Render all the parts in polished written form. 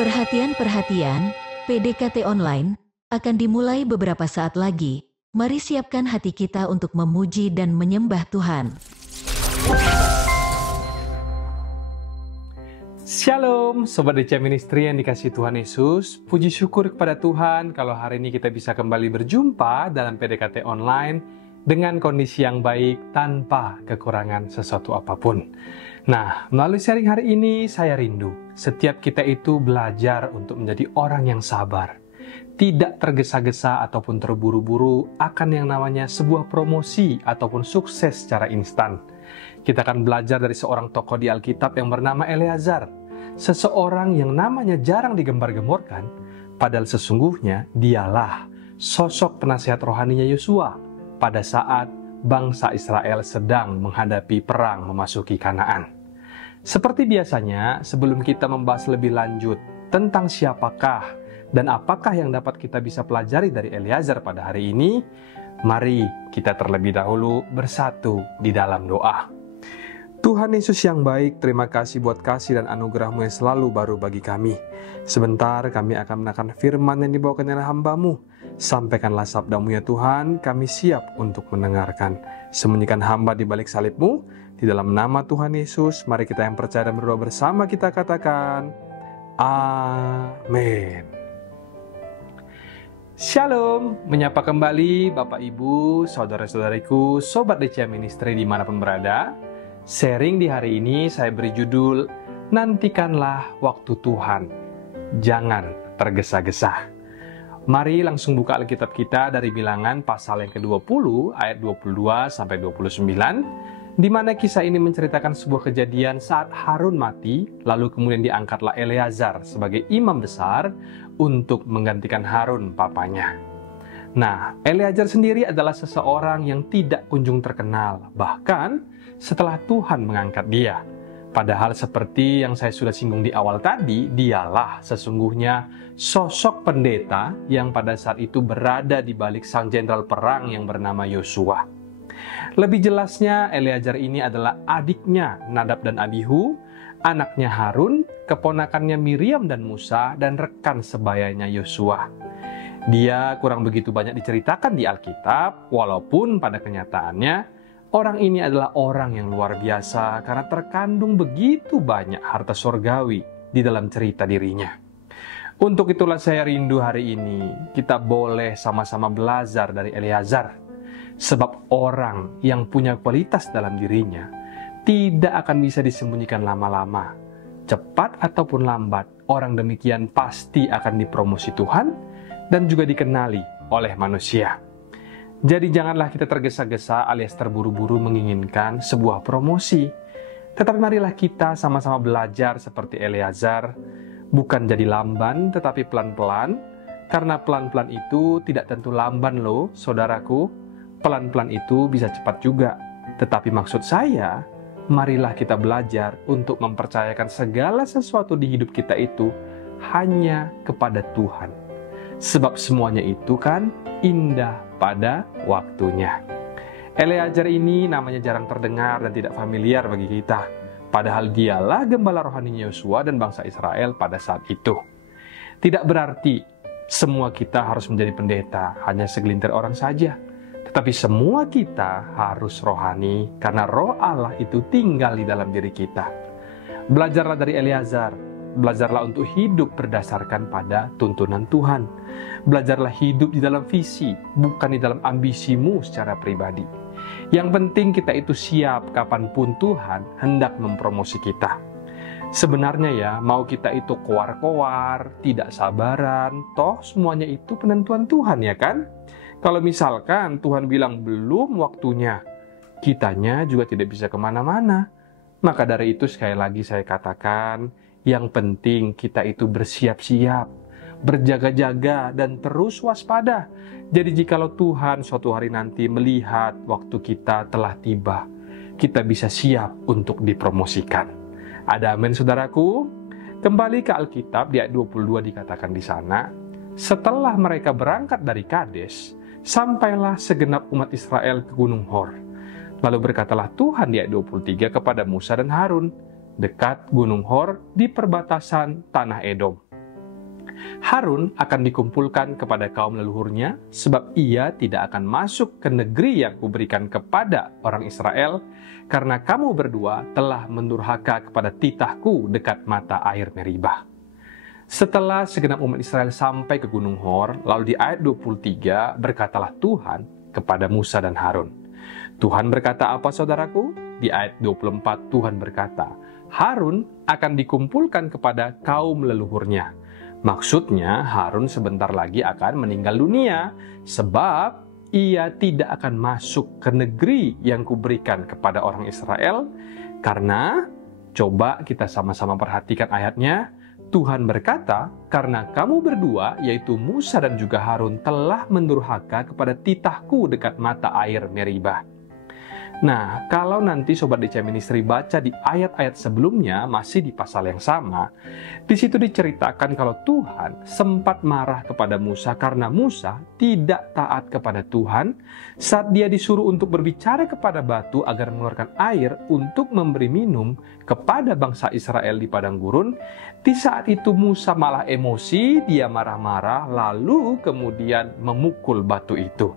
Perhatian, PDKT Online akan dimulai beberapa saat lagi. Mari siapkan hati kita untuk memuji dan menyembah Tuhan. Shalom, Sobat DC Ministry yang dikasihi Tuhan Yesus. Puji syukur kepada Tuhan kalau hari ini kita bisa kembali berjumpa dalam PDKT Online dengan kondisi yang baik tanpa kekurangan sesuatu apapun. Nah, melalui sharing hari ini saya rindu setiap kita itu belajar untuk menjadi orang yang sabar. Tidak tergesa-gesa ataupun terburu-buru akan yang namanya sebuah promosi ataupun sukses secara instan. Kita akan belajar dari seorang tokoh di Alkitab yang bernama Eleazar. Seseorang yang namanya jarang digembar-gemborkan, padahal sesungguhnya dialah sosok penasihat rohaninya Yosua pada saat bangsa Israel sedang menghadapi perang memasuki Kanaan. Seperti biasanya, sebelum kita membahas lebih lanjut tentang siapakah dan apakah yang dapat kita bisa pelajari dari Eleazar pada hari ini, mari kita terlebih dahulu bersatu di dalam doa. Tuhan Yesus yang baik, terima kasih buat kasih dan anugerah-Mu yang selalu baru bagi kami. Sebentar kami akan menekan firman yang dibawakan oleh hamba-Mu. Sampaikanlah sabda-Mu ya Tuhan, kami siap untuk mendengarkan. Sembunyikan hamba di balik salib-Mu, di dalam nama Tuhan Yesus, mari kita yang percaya dan berdoa bersama kita katakan, Amin. Shalom, menyapa kembali Bapak Ibu, Saudara-saudariku, Sobat DC Ministry dimanapun berada. Sharing di hari ini saya beri judul, Nantikanlah Waktu Tuhan, Jangan Tergesa-gesa. Mari langsung buka Alkitab kita dari Bilangan pasal yang ke-20 ayat 22 sampai 29, di mana kisah ini menceritakan sebuah kejadian saat Harun mati, lalu kemudian diangkatlah Eleazar sebagai imam besar untuk menggantikan Harun papanya. Nah, Eleazar sendiri adalah seseorang yang tidak kunjung terkenal, bahkan setelah Tuhan mengangkat dia. Padahal seperti yang saya sudah singgung di awal tadi, dialah sesungguhnya sosok pendeta yang pada saat itu berada di balik sang jenderal perang yang bernama Yosua. Lebih jelasnya, Eleazar ini adalah adiknya Nadab dan Abihu, anaknya Harun, keponakannya Miriam dan Musa, dan rekan sebayanya Yosua. Dia kurang begitu banyak diceritakan di Alkitab, walaupun pada kenyataannya, orang ini adalah orang yang luar biasa karena terkandung begitu banyak harta surgawi di dalam cerita dirinya. Untuk itulah saya rindu hari ini, kita boleh sama-sama belajar dari Eleazar. Sebab orang yang punya kualitas dalam dirinya tidak akan bisa disembunyikan lama-lama. Cepat ataupun lambat, orang demikian pasti akan dipromosi Tuhan dan juga dikenali oleh manusia. Jadi janganlah kita tergesa-gesa alias terburu-buru menginginkan sebuah promosi. Tetapi marilah kita sama-sama belajar seperti Eleazar, bukan jadi lamban tetapi pelan-pelan, karena pelan-pelan itu tidak tentu lamban loh, saudaraku. Pelan-pelan itu bisa cepat juga. Tetapi maksud saya, marilah kita belajar untuk mempercayakan segala sesuatu di hidup kita itu hanya kepada Tuhan. Sebab semuanya itu kan indah pada waktunya. Eleazar ini namanya jarang terdengar dan tidak familiar bagi kita. Padahal dialah gembala rohaninya Yosua dan bangsa Israel pada saat itu. Tidak berarti semua kita harus menjadi pendeta, hanya segelintir orang saja. Tetapi semua kita harus rohani karena roh Allah itu tinggal di dalam diri kita. Belajarlah dari Eleazar. Belajarlah untuk hidup berdasarkan pada tuntunan Tuhan. Belajarlah hidup di dalam visi, bukan di dalam ambisimu secara pribadi. Yang penting kita itu siap kapanpun Tuhan hendak mempromosi kita. Sebenarnya ya, mau kita itu koar-koar, tidak sabaran, toh semuanya itu penentuan Tuhan ya kan? Kalau misalkan Tuhan bilang belum waktunya, kitanya juga tidak bisa kemana-mana. Maka dari itu sekali lagi saya katakan, yang penting kita itu bersiap-siap, berjaga-jaga dan terus waspada. Jadi jikalau Tuhan suatu hari nanti melihat waktu kita telah tiba, kita bisa siap untuk dipromosikan. Ada amin saudaraku? Kembali ke Alkitab di ayat 22 dikatakan di sana, setelah mereka berangkat dari Kades, sampailah segenap umat Israel ke Gunung Hor. Lalu berkatalah Tuhan di ayat 23 kepada Musa dan Harun, dekat Gunung Hor di perbatasan tanah Edom. Harun akan dikumpulkan kepada kaum leluhurnya, sebab ia tidak akan masuk ke negeri yang kuberikan kepada orang Israel, karena kamu berdua telah mendurhaka kepada titahku dekat mata air Meribah. Setelah segenap umat Israel sampai ke Gunung Hor, lalu di ayat 23 berkatalah Tuhan kepada Musa dan Harun. Tuhan berkata apa, saudaraku? Di ayat 24 Tuhan berkata, Harun akan dikumpulkan kepada kaum leluhurnya. Maksudnya Harun sebentar lagi akan meninggal dunia, sebab ia tidak akan masuk ke negeri yang kuberikan kepada orang Israel, karena, coba kita sama-sama perhatikan ayatnya, Tuhan berkata, karena kamu berdua, yaitu Musa dan juga Harun, telah mendurhaka kepada titahku dekat mata air Meribah. Nah, kalau nanti Sobat DCM Ministry baca di ayat-ayat sebelumnya, masih di pasal yang sama, di situ diceritakan kalau Tuhan sempat marah kepada Musa karena Musa tidak taat kepada Tuhan saat dia disuruh untuk berbicara kepada batu agar mengeluarkan air untuk memberi minum kepada bangsa Israel di padang gurun. Di saat itu Musa malah emosi, dia marah-marah, lalu kemudian memukul batu itu.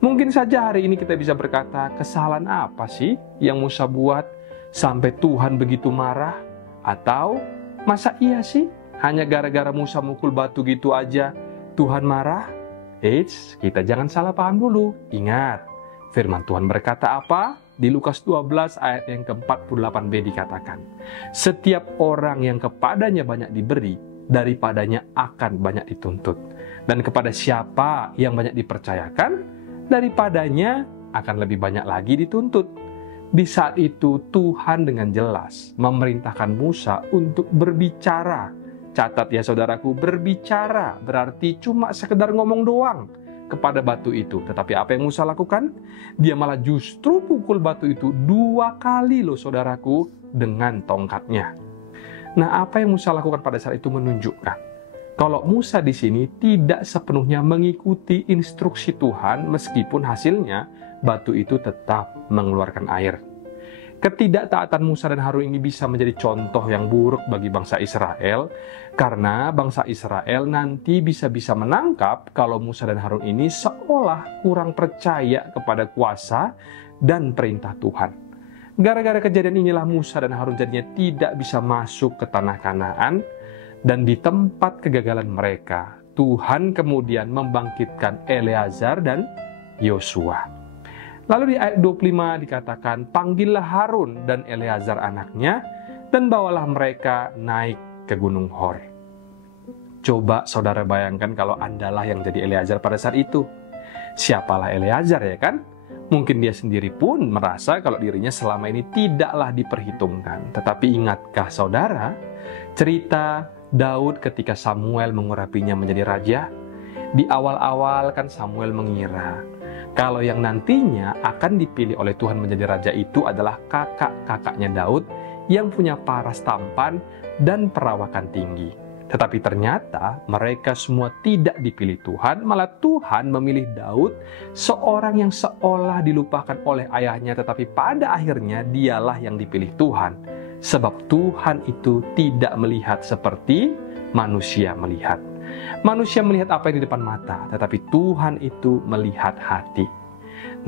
Mungkin saja hari ini kita bisa berkata, kesalahan apa sih yang Musa buat sampai Tuhan begitu marah? Atau, masa iya sih hanya gara-gara Musa mukul batu gitu aja Tuhan marah? Eits, kita jangan salah paham dulu. Ingat, firman Tuhan berkata apa? Di Lukas 12 ayat yang ke-48b dikatakan, setiap orang yang kepadanya banyak diberi, daripadanya akan banyak dituntut. Dan kepada siapa yang banyak dipercayakan, daripadanya akan lebih banyak lagi dituntut. Di saat itu Tuhan dengan jelas memerintahkan Musa untuk berbicara. Catat ya saudaraku, berbicara berarti cuma sekedar ngomong doang kepada batu itu. Tetapi apa yang Musa lakukan? Dia malah justru pukul batu itu 2 kali loh saudaraku dengan tongkatnya. Nah, apa yang Musa lakukan pada saat itu menunjukkan kalau Musa di sini tidak sepenuhnya mengikuti instruksi Tuhan, meskipun hasilnya batu itu tetap mengeluarkan air. Ketidaktaatan Musa dan Harun ini bisa menjadi contoh yang buruk bagi bangsa Israel, karena bangsa Israel nanti bisa-bisa menangkap kalau Musa dan Harun ini seolah kurang percaya kepada kuasa dan perintah Tuhan. Gara-gara kejadian inilah Musa dan Harun jadinya tidak bisa masuk ke tanah Kanaan. Dan di tempat kegagalan mereka, Tuhan kemudian membangkitkan Eleazar dan Yosua. Lalu di ayat 25 dikatakan, panggillah Harun dan Eleazar anaknya, dan bawalah mereka naik ke Gunung Hor. Coba saudara bayangkan kalau Andalah yang jadi Eleazar pada saat itu. Siapalah Eleazar ya kan? Mungkin dia sendiri pun merasa kalau dirinya selama ini tidaklah diperhitungkan. Tetapi ingatkah saudara, cerita Daud ketika Samuel mengurapinya menjadi raja? Di awal-awal kan Samuel mengira kalau yang nantinya akan dipilih oleh Tuhan menjadi raja itu adalah kakak-kakaknya Daud yang punya paras tampan dan perawakan tinggi. Tetapi ternyata mereka semua tidak dipilih Tuhan, malah Tuhan memilih Daud, seorang yang seolah dilupakan oleh ayahnya, tetapi pada akhirnya dialah yang dipilih Tuhan. Sebab Tuhan itu tidak melihat seperti manusia melihat. Manusia melihat apa yang di depan mata, tetapi Tuhan itu melihat hati.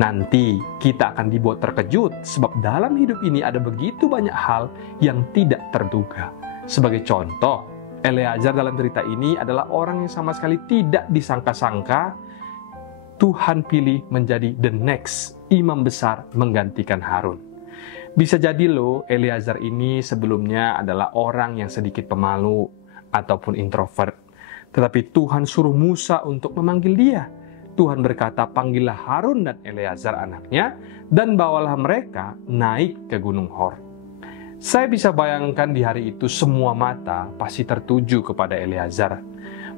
Nanti kita akan dibuat terkejut, sebab dalam hidup ini ada begitu banyak hal yang tidak terduga. Sebagai contoh, Eleazar dalam cerita ini adalah orang yang sama sekali tidak disangka-sangka Tuhan pilih menjadi the next imam besar menggantikan Harun. Bisa jadi loh, Eleazar ini sebelumnya adalah orang yang sedikit pemalu ataupun introvert. Tetapi Tuhan suruh Musa untuk memanggil dia. Tuhan berkata, panggillah Harun dan Eleazar anaknya, dan bawalah mereka naik ke Gunung Hor. Saya bisa bayangkan di hari itu semua mata pasti tertuju kepada Eleazar.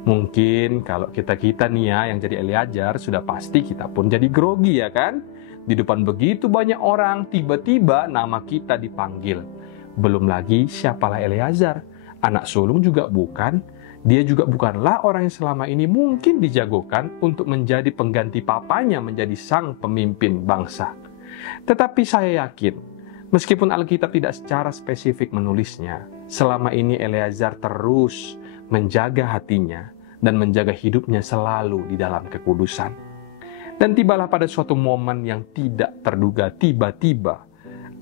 Mungkin kalau kita nih ya yang jadi Eleazar, sudah pasti kita pun jadi grogi ya kan? Di depan begitu banyak orang, tiba-tiba nama kita dipanggil. Belum lagi siapalah Eleazar, anak sulung juga bukan. Dia juga bukanlah orang yang selama ini mungkin dijagokan untuk menjadi pengganti papanya menjadi sang pemimpin bangsa. Tetapi saya yakin, meskipun Alkitab tidak secara spesifik menulisnya, selama ini Eleazar terus menjaga hatinya, dan menjaga hidupnya selalu di dalam kekudusan. Dan tibalah pada suatu momen yang tidak terduga, tiba-tiba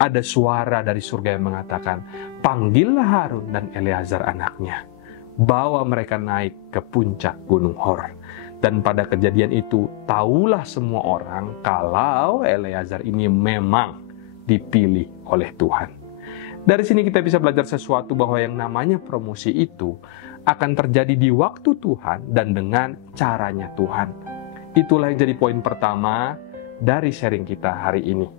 ada suara dari surga yang mengatakan, "Panggillah Harun dan Eleazar anaknya, bawa mereka naik ke puncak Gunung Hor." Dan pada kejadian itu, tahulah semua orang kalau Eleazar ini memang dipilih oleh Tuhan. Dari sini kita bisa belajar sesuatu bahwa yang namanya promosi itu akan terjadi di waktu Tuhan dan dengan caranya Tuhan. Itulah yang jadi poin pertama dari sharing kita hari ini.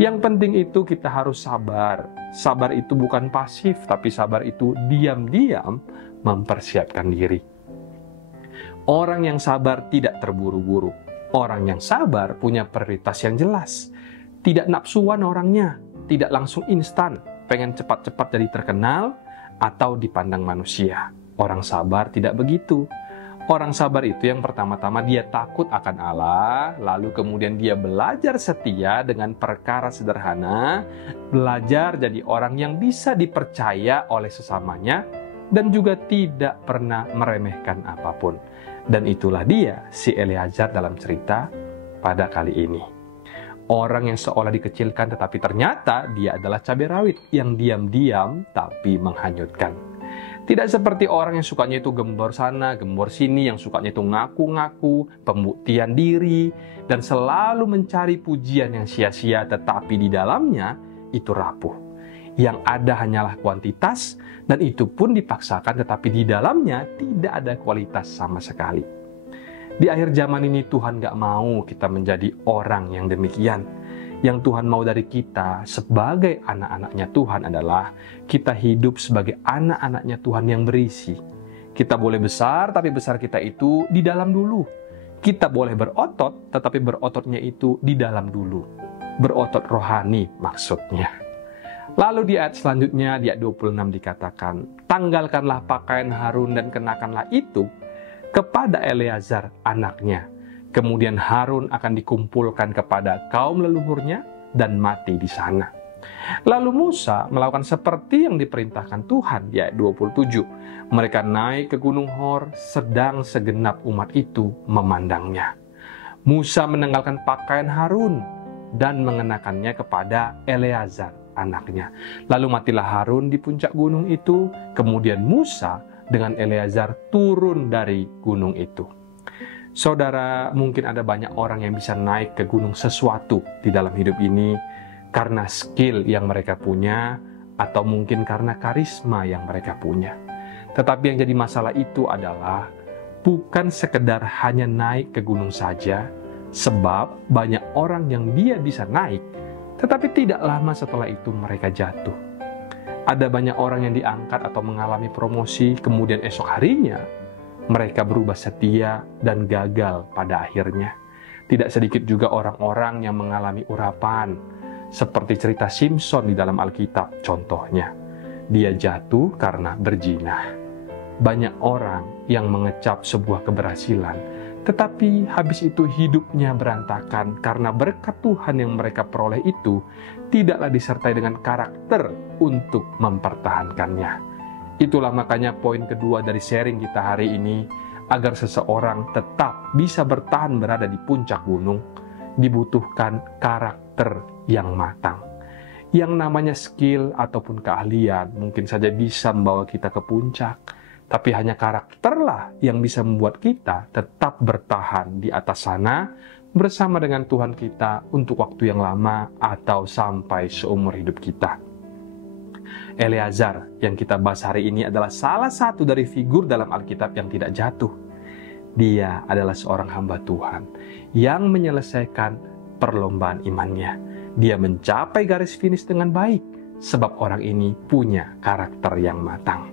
Yang penting itu kita harus sabar. Sabar itu bukan pasif, tapi sabar itu diam-diam mempersiapkan diri. Orang yang sabar tidak terburu-buru. Orang yang sabar punya prioritas yang jelas. Tidak nafsuan orangnya, tidak langsung instan, pengen cepat-cepat jadi terkenal atau dipandang manusia. Orang sabar tidak begitu. Orang sabar itu yang pertama-tama dia takut akan Allah, lalu kemudian dia belajar setia dengan perkara sederhana, belajar jadi orang yang bisa dipercaya oleh sesamanya, dan juga tidak pernah meremehkan apapun. Dan itulah dia, si Eleazar dalam cerita pada kali ini. Orang yang seolah dikecilkan tetapi ternyata dia adalah cabai rawit yang diam-diam tapi menghanyutkan. Tidak seperti orang yang sukanya itu gembor sana, gembor sini, yang sukanya itu ngaku-ngaku, pembuktian diri, dan selalu mencari pujian yang sia-sia tetapi di dalamnya itu rapuh. Yang ada hanyalah kuantitas, dan itu pun dipaksakan tetapi di dalamnya tidak ada kualitas sama sekali. Di akhir zaman ini Tuhan gak mau kita menjadi orang yang demikian. Yang Tuhan mau dari kita sebagai anak-anaknya Tuhan adalah kita hidup sebagai anak-anaknya Tuhan yang berisi. Kita boleh besar, tapi besar kita itu di dalam dulu. Kita boleh berotot, tetapi berototnya itu di dalam dulu. Berotot rohani maksudnya. Lalu di ayat selanjutnya, di ayat 26 dikatakan, "Tanggalkanlah pakaian Harun dan kenakanlah itu kepada Eleazar anaknya. Kemudian Harun akan dikumpulkan kepada kaum leluhurnya dan mati di sana." Lalu Musa melakukan seperti yang diperintahkan Tuhan di ayat 27. Mereka naik ke Gunung Hor sedang segenap umat itu memandangnya. Musa menanggalkan pakaian Harun dan mengenakannya kepada Eleazar anaknya. Lalu matilah Harun di puncak gunung itu. Kemudian Musa dengan Eleazar turun dari gunung itu. Saudara, mungkin ada banyak orang yang bisa naik ke gunung sesuatu di dalam hidup ini karena skill yang mereka punya atau mungkin karena karisma yang mereka punya. Tetapi yang jadi masalah itu adalah bukan sekedar hanya naik ke gunung saja, sebab banyak orang yang dia bisa naik, tetapi tidak lama setelah itu mereka jatuh. Ada banyak orang yang diangkat atau mengalami promosi, kemudian esok harinya mereka berubah setia dan gagal pada akhirnya. Tidak sedikit juga orang-orang yang mengalami urapan, seperti cerita Simson di dalam Alkitab contohnya. Dia jatuh karena berzina. Banyak orang yang mengecap sebuah keberhasilan, tetapi habis itu hidupnya berantakan karena berkat Tuhan yang mereka peroleh itu tidaklah disertai dengan karakter untuk mempertahankannya. Itulah makanya poin kedua dari sharing kita hari ini, agar seseorang tetap bisa bertahan berada di puncak gunung, dibutuhkan karakter yang matang. Yang namanya skill ataupun keahlian mungkin saja bisa membawa kita ke puncak, tapi hanya karakterlah yang bisa membuat kita tetap bertahan di atas sana bersama dengan Tuhan kita untuk waktu yang lama atau sampai seumur hidup kita. Eleazar yang kita bahas hari ini adalah salah satu dari figur dalam Alkitab yang tidak jatuh. Dia adalah seorang hamba Tuhan yang menyelesaikan perlombaan imannya. Dia mencapai garis finish dengan baik sebab orang ini punya karakter yang matang.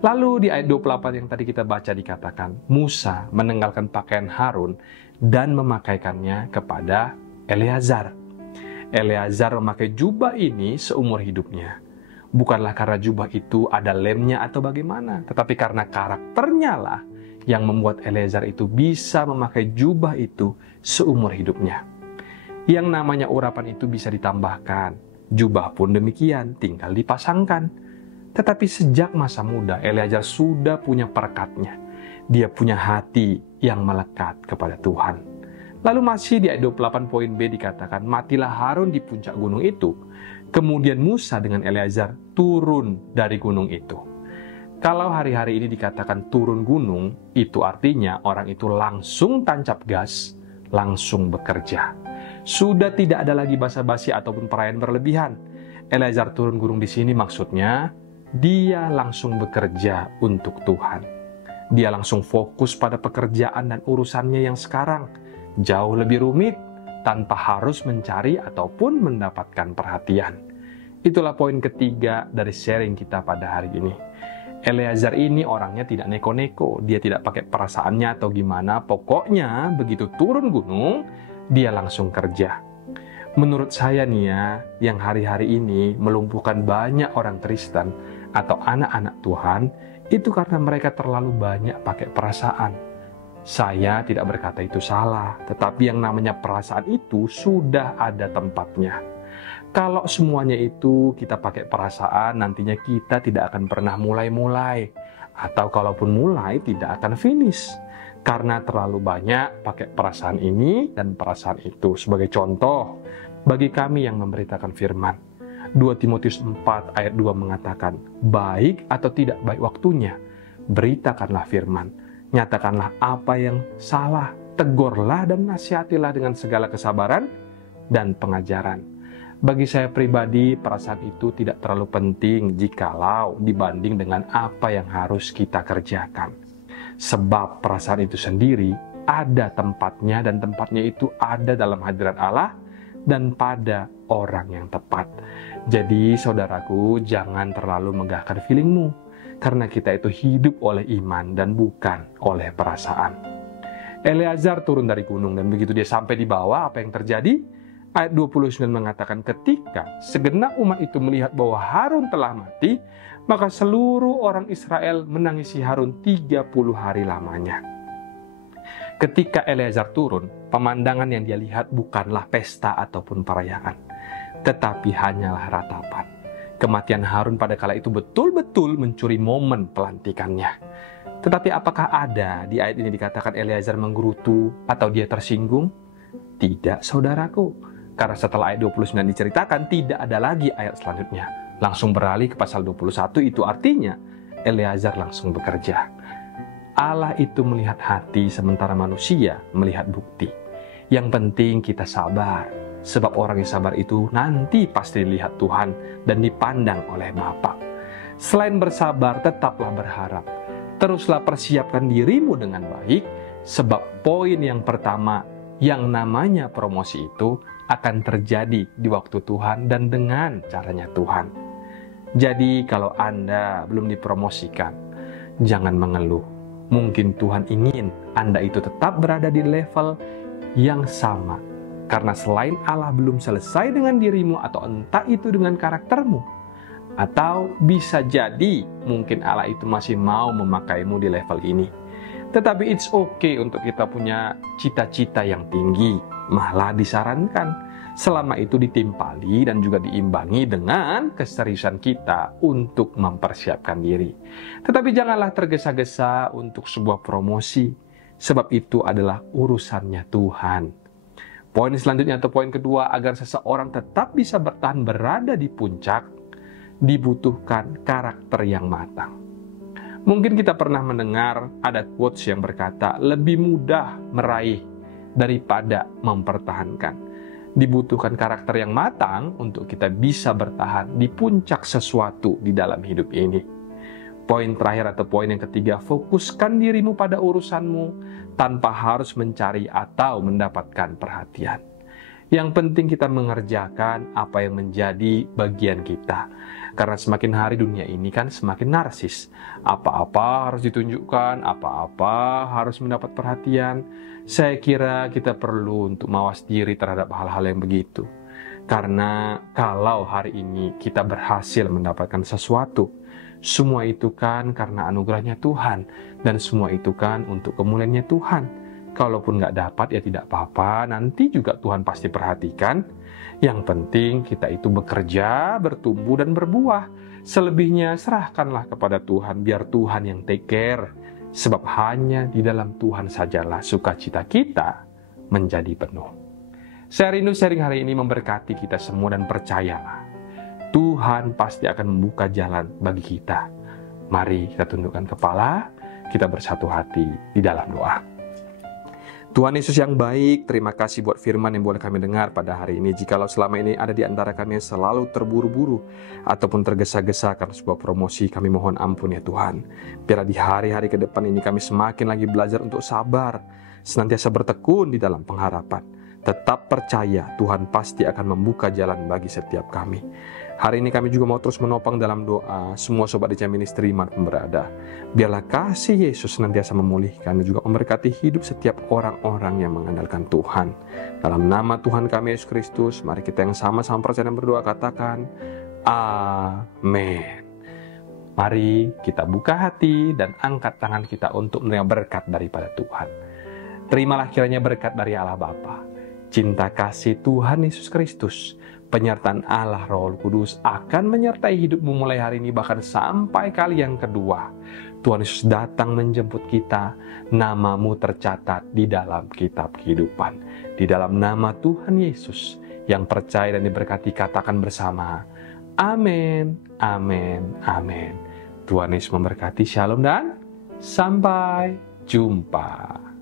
Lalu di ayat 28 yang tadi kita baca dikatakan, Musa menanggalkan pakaian Harun dan memakaikannya kepada Eleazar. Eleazar memakai jubah ini seumur hidupnya. Bukanlah karena jubah itu ada lemnya atau bagaimana, tetapi karena karakternya lah yang membuat Eleazar itu bisa memakai jubah itu seumur hidupnya. Yang namanya urapan itu bisa ditambahkan, jubah pun demikian, tinggal dipasangkan. Tetapi sejak masa muda, Eleazar sudah punya perekatnya. Dia punya hati yang melekat kepada Tuhan. Lalu masih di ayat 28 poin B dikatakan, matilah Harun di puncak gunung itu. Kemudian Musa dengan Eleazar turun dari gunung itu. Kalau hari-hari ini dikatakan turun gunung, itu artinya orang itu langsung tancap gas, langsung bekerja. Sudah tidak ada lagi basa-basi ataupun perayaan berlebihan. Eleazar turun gunung di sini maksudnya, dia langsung bekerja untuk Tuhan. Dia langsung fokus pada pekerjaan dan urusannya yang sekarang. Jauh lebih rumit, tanpa harus mencari ataupun mendapatkan perhatian. Itulah poin ketiga dari sharing kita pada hari ini. Eleazar ini orangnya tidak neko-neko. Dia tidak pakai perasaannya atau gimana. Pokoknya begitu turun gunung, dia langsung kerja. Menurut saya nih ya, yang hari-hari ini melumpuhkan banyak orang Kristen atau anak-anak Tuhan, itu karena mereka terlalu banyak pakai perasaan. Saya tidak berkata itu salah, tetapi yang namanya perasaan itu sudah ada tempatnya. Kalau semuanya itu kita pakai perasaan, nantinya kita tidak akan pernah mulai-mulai. Atau kalaupun mulai, tidak akan finish. Karena terlalu banyak pakai perasaan ini dan perasaan itu. Sebagai contoh, bagi kami yang memberitakan firman, 2 Timotius 4 ayat 2 mengatakan, baik atau tidak baik waktunya, beritakanlah firman, nyatakanlah apa yang salah, tegurlah dan nasihatilah dengan segala kesabaran dan pengajaran. Bagi saya pribadi, perasaan itu tidak terlalu penting jikalau dibanding dengan apa yang harus kita kerjakan. Sebab perasaan itu sendiri ada tempatnya dan tempatnya itu ada dalam hadirat Allah dan pada orang yang tepat. Jadi saudaraku, jangan terlalu megahkan feelingmu, karena kita itu hidup oleh iman dan bukan oleh perasaan. Eleazar turun dari gunung dan begitu dia sampai di bawah, apa yang terjadi? Ayat 29 mengatakan, ketika segenap umat itu melihat bahwa Harun telah mati, maka seluruh orang Israel menangisi Harun 30 hari lamanya. Ketika Eleazar turun, pemandangan yang dia lihat bukanlah pesta ataupun perayaan, tetapi hanyalah ratapan. Kematian Harun pada kala itu betul-betul mencuri momen pelantikannya. Tetapi apakah ada di ayat ini dikatakan Eleazar menggerutu atau dia tersinggung? Tidak, saudaraku. Karena setelah ayat 29 diceritakan, tidak ada lagi ayat selanjutnya. Langsung beralih ke pasal 21, itu artinya Eleazar langsung bekerja. Allah itu melihat hati, sementara manusia melihat bukti. Yang penting kita sabar, sebab orang yang sabar itu nanti pasti dilihat Tuhan dan dipandang oleh Bapa. Selain bersabar, tetaplah berharap. Teruslah persiapkan dirimu dengan baik, sebab poin yang pertama, yang namanya promosi itu akan terjadi di waktu Tuhan dan dengan caranya Tuhan. Jadi kalau Anda belum dipromosikan, jangan mengeluh. Mungkin Tuhan ingin Anda itu tetap berada di level yang sama. Karena selain Allah belum selesai dengan dirimu atau entah itu dengan karaktermu. Atau bisa jadi mungkin Allah itu masih mau memakaimu di level ini. Tetapi it's okay untuk kita punya cita-cita yang tinggi. Malah disarankan selama itu ditimpali dan juga diimbangi dengan keseriusan kita untuk mempersiapkan diri. Tetapi janganlah tergesa-gesa untuk sebuah promosi, sebab itu adalah urusannya Tuhan. Poin selanjutnya atau poin kedua, agar seseorang tetap bisa bertahan berada di puncak, dibutuhkan karakter yang matang. Mungkin kita pernah mendengar ada quotes yang berkata, lebih mudah meraih daripada mempertahankan. Dibutuhkan karakter yang matang untuk kita bisa bertahan di puncak sesuatu di dalam hidup ini. Poin terakhir atau poin yang ketiga, fokuskan dirimu pada urusanmu tanpa harus mencari atau mendapatkan perhatian. Yang penting kita mengerjakan apa yang menjadi bagian kita. Karena semakin hari dunia ini kan semakin narsis. Apa-apa harus ditunjukkan, apa-apa harus mendapat perhatian. Saya kira kita perlu untuk mawas diri terhadap hal-hal yang begitu. Karena kalau hari ini kita berhasil mendapatkan sesuatu, semua itu kan karena anugerahnya Tuhan. Dan semua itu kan untuk kemuliaannya Tuhan. Kalaupun nggak dapat ya tidak apa-apa, nanti juga Tuhan pasti perhatikan. Yang penting kita itu bekerja, bertumbuh dan berbuah. Selebihnya serahkanlah kepada Tuhan, biar Tuhan yang take care. Sebab hanya di dalam Tuhan sajalah sukacita kita menjadi penuh. Saya rindu sharing hari ini memberkati kita semua dan percayalah, Tuhan pasti akan membuka jalan bagi kita. Mari kita tundukkan kepala, kita bersatu hati di dalam doa. Tuhan Yesus yang baik, terima kasih buat firman yang boleh kami dengar pada hari ini. Jikalau selama ini ada di antara kami yang selalu terburu-buru ataupun tergesa-gesa karena sebuah promosi, kami mohon ampun ya Tuhan. Biar di hari-hari ke depan ini kami semakin lagi belajar untuk sabar, senantiasa bertekun di dalam pengharapan. Tetap percaya Tuhan pasti akan membuka jalan bagi setiap kami. Hari ini kami juga mau terus menopang dalam doa semua sobat DC Ministry dimanapun berada. Biarlah kasih Yesus senantiasa memulihkan dan juga memberkati hidup setiap orang-orang yang mengandalkan Tuhan. Dalam nama Tuhan kami Yesus Kristus, mari kita yang sama-sama percaya dan berdoa katakan, Amin. Mari kita buka hati dan angkat tangan kita untuk menerima berkat daripada Tuhan. Terimalah kiranya berkat dari Allah Bapa, cinta kasih Tuhan Yesus Kristus, penyertaan Allah Roh Kudus akan menyertai hidupmu mulai hari ini bahkan sampai kali yang kedua. Tuhan Yesus datang menjemput kita, namamu tercatat di dalam kitab kehidupan. Di dalam nama Tuhan Yesus yang percaya dan diberkati katakan bersama, Amin, Amin, Amin. Tuhan Yesus memberkati, Shalom dan sampai jumpa.